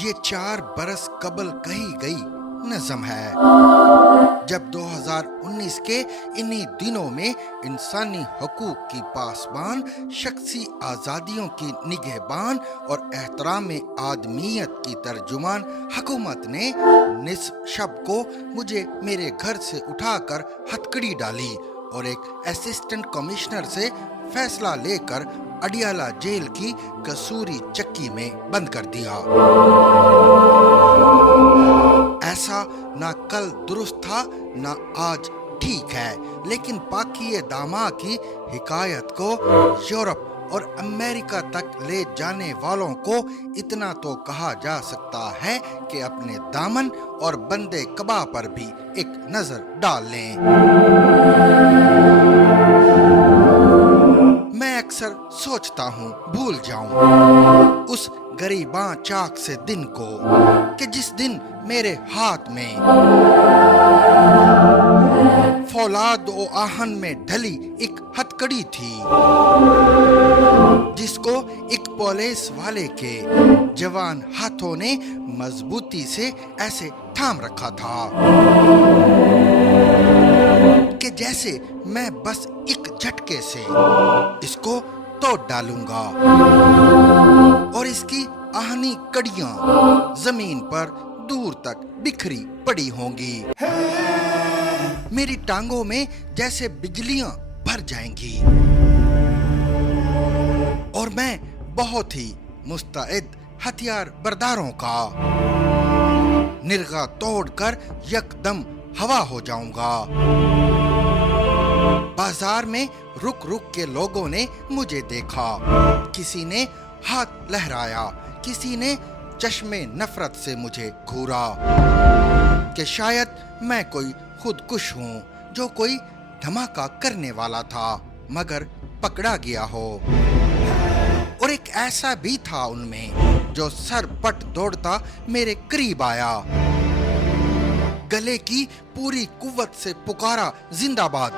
یہ 4 برس قبل کہی گئی نظم ہے، جب 2019 کے انہی دنوں میں انسانی حقوق کی پاسبان، شخصی آزادیوں کی نگہبان اور احترام آدمیت کی ترجمان حکومت نے نصف شب کو مجھے میرے گھر سے اٹھا کر ہتکڑی ڈالی اور ایک اسسٹنٹ کمشنر سے فیصلہ لے کر اڈیالہ جیل کی کسوری چکی میں بند کر دیا۔ ایسا نہ کل درست تھا نہ آج ٹھیک ہے، لیکن پاکی داماں کی حکایت کو یورپ اور امریکہ تک لے جانے والوں کو اتنا تو کہا جا سکتا ہے کہ اپنے دامن اور بندے کبا پر بھی ایک نظر ڈال لیں۔ میں اکثر سوچتا ہوں بھول جاؤں اس گریباں چاک سے دن کو کہ جس دن میرے ہاتھ میں فولاد و آہن میں ڈھلی ایک ہتکڑی تھی، جس کو ایک پولیس والے کے جوان ہاتھوں نے مضبوطی سے ایسے تھام رکھا تھا کہ جیسے میں بس ایک جھٹکے سے اس کو توڑ ڈالوں گا اور اس کی آہنی کڑیاں زمین پر دور تک بکھری پڑی ہوں گی۔ میری ٹانگوں میں جیسے بجلیاں بھر جائیں گی اور میں بہت ہی مستعد ہتھیار برداروں کا نرغہ توڑ کر یک دم ہوا ہو جاؤں گا۔ بازار میں رک رک کے لوگوں نے مجھے دیکھا، کسی نے ہاتھ لہرایا، کسی نے چشم نفرت سے مجھے گھورا کہ شاید میں کوئی خودکش ہوں جو کوئی دھماکہ کرنے والا تھا مگر پکڑا گیا ہو۔ اور ایک ایسا بھی تھا ان میں جو سر پٹ دوڑتا میرے قریب آیا، گلے کی پوری قوت سے پکارا زندہ باد،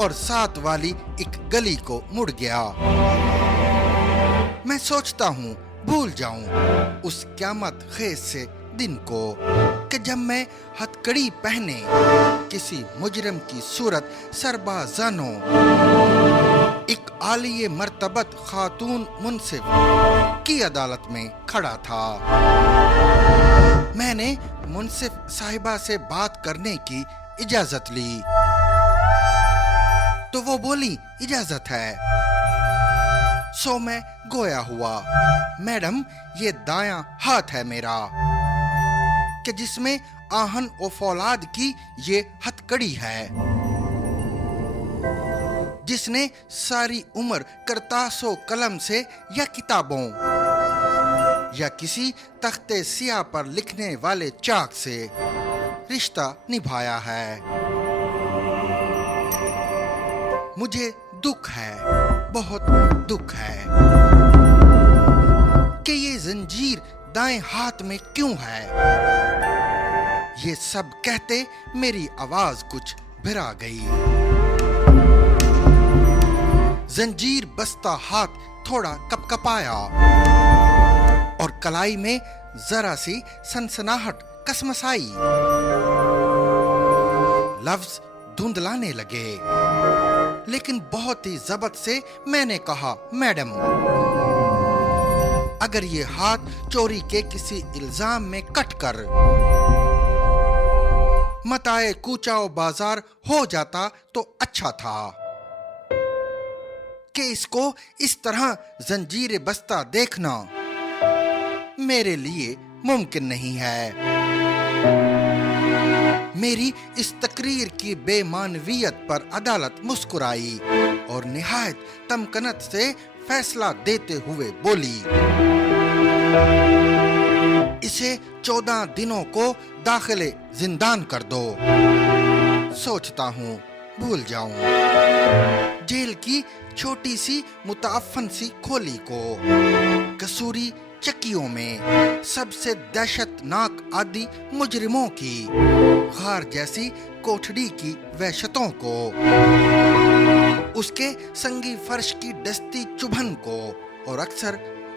اور ساتھ والی ایک گلی کو مڑ گیا۔ میں سوچتا ہوں بھول جاؤں اس قیامت خیز سے دن کو کہ جب میں ہتکڑی پہنے کسی مجرم کی صورت سربازانوں ایک عالی مرتبت خاتون منصف کی عدالت میں کھڑا تھا۔ میں نے منصف صاحبہ سے بات کرنے کی اجازت لی تو وہ بولی اجازت ہے۔ سو میں گویا ہوا، میڈم یہ دایاں ہاتھ ہے میرا کہ جس میں آہن و فولاد کی یہ ہتکڑی ہے، جس نے ساری عمر کرتاس و قلم سے یا کتابوں یا کسی تخت سیاہ پر لکھنے والے چاک سے رشتہ نبھایا ہے۔ مجھے دکھ ہے، بہت دکھ ہے کہ یہ زنجیر دائیں ہاتھ میں کیوں ہے۔ یہ سب کہتے میری آواز کچھ بھرا گئی۔ زنجیر بستہ ہاتھ تھوڑا کپ کپایا اور کلائی میں ذرا سی سنسناہٹ کسمسائی، لفظ دھندلانے لگے، لیکن بہت ہی ضبط سے میں نے کہا، میڈم اگر یہ ہاتھ چوری کے کسی الزام میں کٹ کر متائے کوچہ و بازار ہو جاتا تو اچھا تھا، کہ اس کو اس طرح زنجیر بستہ دیکھنا میرے لیے ممکن نہیں ہے۔ میری اس تقریر کی بے معنویت پر عدالت مسکرائی اور نہایت تمکنت سے فیصلہ دیتے ہوئے بولی، اسے 14 دنوں کو داخل زندان کر دو۔ سوچتا ہوں بھول جاؤں جیل کی چھوٹی سی متعفن سی کھولی کو، کسوری چکیوں میں سب سے دہشت ناک عادی مجرموں کی غار جیسی کوٹھڑی کی وحشتوں کو، اس کے سنگی فرش کی دستی چبھن کو، اور اکثر